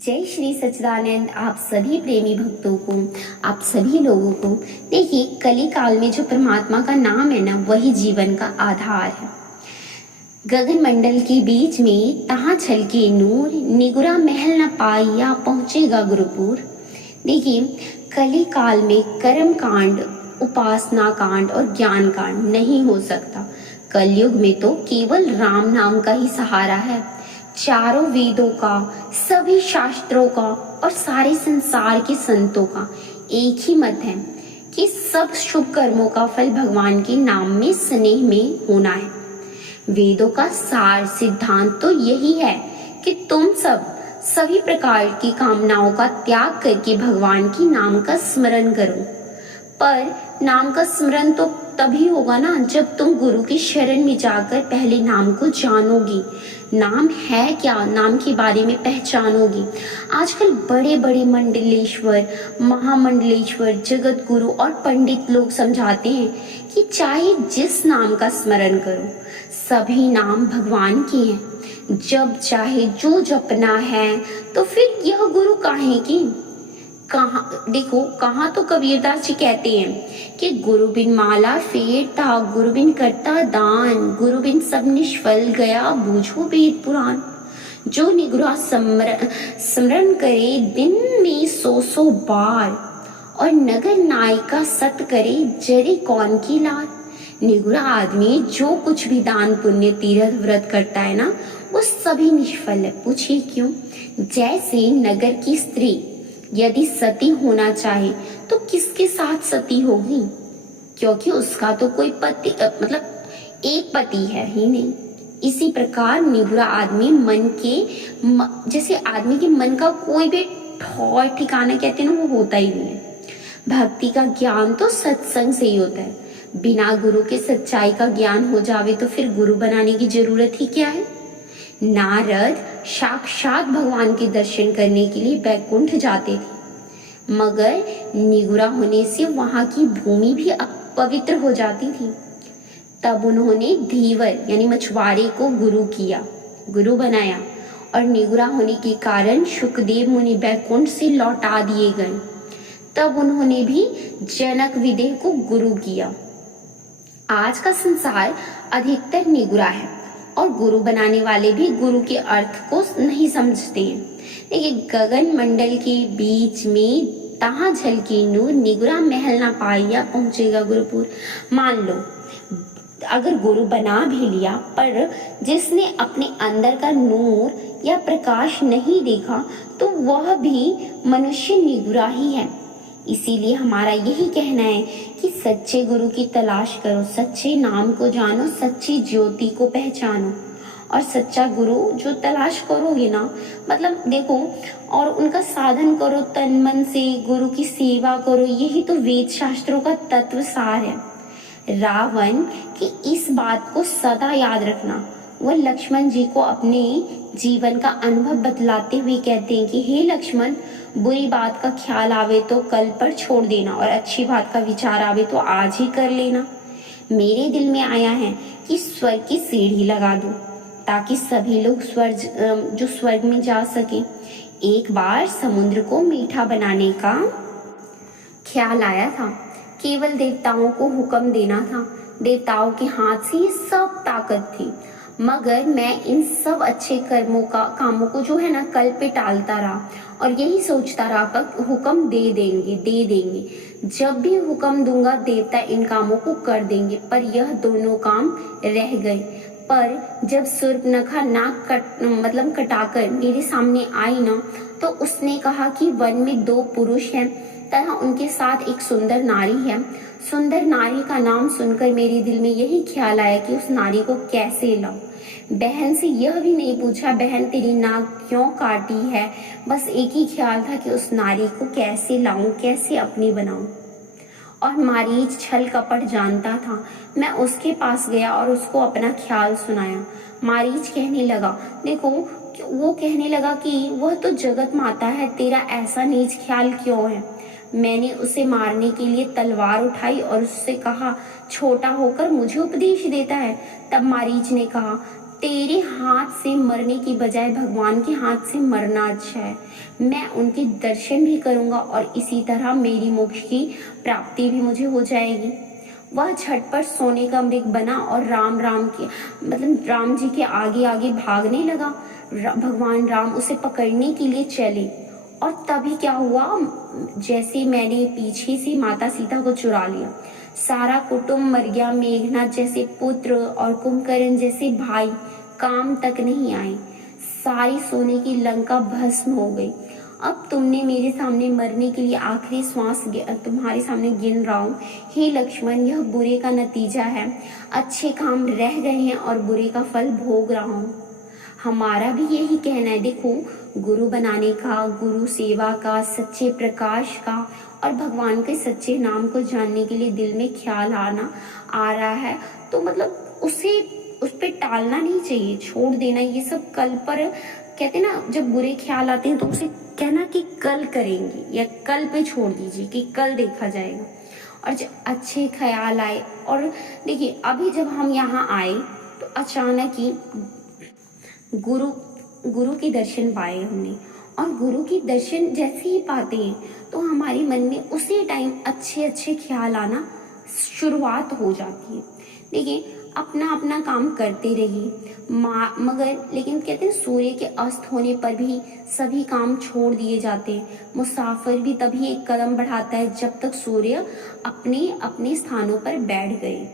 जय श्री सच्चिदानंद। आप सभी प्रेमी भक्तों को, आप सभी लोगों को देखिए, कली काल में जो परमात्मा का नाम है ना, वही जीवन का आधार है। गगन मंडल के बीच में तहाँ छलके नूर, निगुरा महल न पाइया पहुँचेगा गुरुपुर। देखिए, कली काल में कर्म कांड, उपासना कांड और ज्ञान कांड नहीं हो सकता। कलयुग में तो केवल राम नाम का ही सहारा है। चारों वेदों का, सभी शास्त्रों का और सारे संसार के संतों का एक ही मत है कि सब शुभ कर्मों का फल भगवान के नाम में, स्नेह में होना है। वेदों का सार सिद्धांत तो यही है कि तुम सब सभी प्रकार की कामनाओं का त्याग करके भगवान की नाम का स्मरण करो। पर नाम का स्मरण तो तभी होगा ना जब तुम गुरु की शरण में जाकर पहले नाम को जानोगी। नाम है क्या, नाम के बारे में पहचानोगी। आजकल बड़े बड़े मंडलेश्वर, महामंडलेश्वर, जगत गुरु और पंडित लोग समझाते हैं कि चाहे जिस नाम का स्मरण करो, सभी नाम भगवान के हैं। जब चाहे जो जपना है, तो फिर यह गुरु काहे की। कहाँ तो कबीरदास जी कहते हैं कि गुरु बिन माला फेरता, गुरु बिन करता दान, गुरु बिन सब निष्फल गया, बूझो वेद पुराण। जो निगुरा स्मरण करे दिन में 100 बार, और नगर नायिका सत करे जरे कौन की लार। निगुरा आदमी जो कुछ भी दान पुण्य तीर्थ व्रत करता है ना, वो सभी निष्फल है। पूछिए क्यों? जैसे नगर की स्त्री यदि सती होना चाहे तो किसके साथ सती होगी? क्योंकि उसका तो कोई पति, मतलब एक पति है ही नहीं। इसी प्रकार निगुरा आदमी मन के, जैसे आदमी के मन का कोई भी ठौर ठिकाना कहते हैं ना, वो होता ही नहीं है। भक्ति का ज्ञान तो सत्संग से ही होता है। बिना गुरु के सच्चाई का ज्ञान हो जावे तो फिर गुरु बनाने की जरूरत ही क्या है। नारद साक्षात भगवान के दर्शन करने के लिए बैकुंठ जाते थे, मगर निगुरा होने से वहां की भूमि भी अपवित्र हो जाती थी। तब उन्होंने धीवर यानी मछुआरे को गुरु किया, गुरु बनाया, और निगुरा होने के कारण शुकदेव मुनि बैकुंठ से लौटा दिए गए। तब उन्होंने भी जनक विदेह को गुरु किया। आज का संसार अधिकतर निगुरा है, और गुरु बनाने वाले भी गुरु के अर्थ को नहीं समझते हैं। देखिए, गगन मंडल के बीच में तहाँ झलके नूर, निगुरा महल ना पाइया पहुंचेगा गुरुपुर। मान लो अगर गुरु बना भी लिया, पर जिसने अपने अंदर का नूर या प्रकाश नहीं देखा, तो वह भी मनुष्य निगुरा ही है। इसीलिए हमारा यही कहना है कि सच्चे गुरु की तलाश करो, सच्चे नाम को जानो, सच्ची ज्योति को पहचानो। और सच्चा गुरु जो तलाश करोगे ना, मतलब देखो, और उनका साधन करो तन मन से, गुरु की सेवा करो। यही तो वेद शास्त्रों का तत्व सार है। रावण की इस बात को सदा याद रखना। वह लक्ष्मण जी को अपने जीवन का अनुभव बतलाते हुए कहते हैं कि हे लक्ष्मण, बुरी बात का ख्याल आवे तो कल पर छोड़ देना, और अच्छी बात का विचार आवे तो आज ही कर लेना। मेरे दिल में आया है कि स्वर्ग की सीढ़ी लगा दूं, ताकि सभी लोग स्वर्ग में जा सके। एक बार समुद्र को मीठा बनाने का ख्याल आया था। केवल देवताओं को हुक्म देना था। देवताओं के हाथ से ये सब ताकत थी, मगर मैं इन सब अच्छे कामों को जो है ना, कल पे टालता रहा, और यही सोचता रहा कि हुक्म दे देंगे। जब भी हुक्म दूंगा, देवता इन कामों को कर देंगे। पर यह दोनों काम रह गए। पर जब सूर्पनखा नाक कटाकर मेरे सामने आई ना, तो उसने कहा कि वन में 2 पुरुष हैं तथा उनके साथ एक सुंदर नारी है। सुंदर नारी का नाम सुनकर मेरे दिल में यही ख्याल आया कि उस नारी को कैसे लाऊं। बहन से यह भी नहीं पूछा बहन तेरी नाक क्यों काटी है, बस एक ही ख्याल था कि उस नारी को कैसे लाऊं, कैसे अपनी बनाऊं। और मारीच छल कपट जानता था। मैं उसके पास गया और उसको अपना ख्याल सुनाया। मारीच कहने लगा, देखो, वो कहने लगा कि वह तो जगत माता है, तेरा ऐसा नीच ख्याल क्यों है। मैंने उसे मारने के लिए तलवार उठाई और उससे कहा, छोटा होकर मुझे उपदेश देता है। तब मारीच ने कहा, तेरे हाथ से मरने की बजाय भगवान के हाथ से मरना अच्छा है। मैं उनके दर्शन भी करूंगा और इसी तरह मेरी मोक्ष की प्राप्ति भी मुझे हो जाएगी। वह झटपट सोने का मृग बना और राम के राम जी के आगे आगे भागने लगा। भगवान राम उसे पकड़ने के लिए चले और तभी क्या हुआ, जैसे मैंने पीछे से माता सीता को चुरा लिया, सारा कुटुंब मर गया। मेघनाथ जैसे पुत्र और कुंभकर्ण जैसे भाई काम तक नहीं आए। सारी सोने की लंका भस्म हो गई। अब तुमने मेरे सामने मरने के लिए आखिरी श्वास तुम्हारे सामने गिन रहा हूँ। हे लक्ष्मण, यह बुरे का नतीजा है। अच्छे काम रह गए हैं और बुरे का फल भोग रहा हूँ। हमारा भी यही कहना है। देखो, गुरु बनाने का, गुरु सेवा का, सच्चे प्रकाश का और भगवान के सच्चे नाम को जानने के लिए दिल में ख्याल आ रहा है तो उस पे टालना नहीं चाहिए, छोड़ देना ये सब। कल पर कहते हैं ना, जब बुरे ख्याल आते हैं तो उसे कहना कि कल करेंगे या कल पे छोड़ दीजिए कि कल देखा जाएगा। और जब अच्छे ख्याल आए, और देखिए अभी जब हम यहाँ आए तो अचानक ही गुरु के दर्शन पाए हमने, और गुरु के दर्शन जैसे ही पाते हैं तो हमारे मन में उसी टाइम अच्छे अच्छे ख्याल आना शुरुआत हो जाती है। देखिए, अपना अपना काम करते रहिए, मगर लेकिन कहते हैं सूर्य के अस्त होने पर भी सभी काम छोड़ दिए जाते हैं। मुसाफिर भी तभी एक कदम बढ़ाता है जब तक सूर्य अपने अपने स्थानों पर बैठ गए।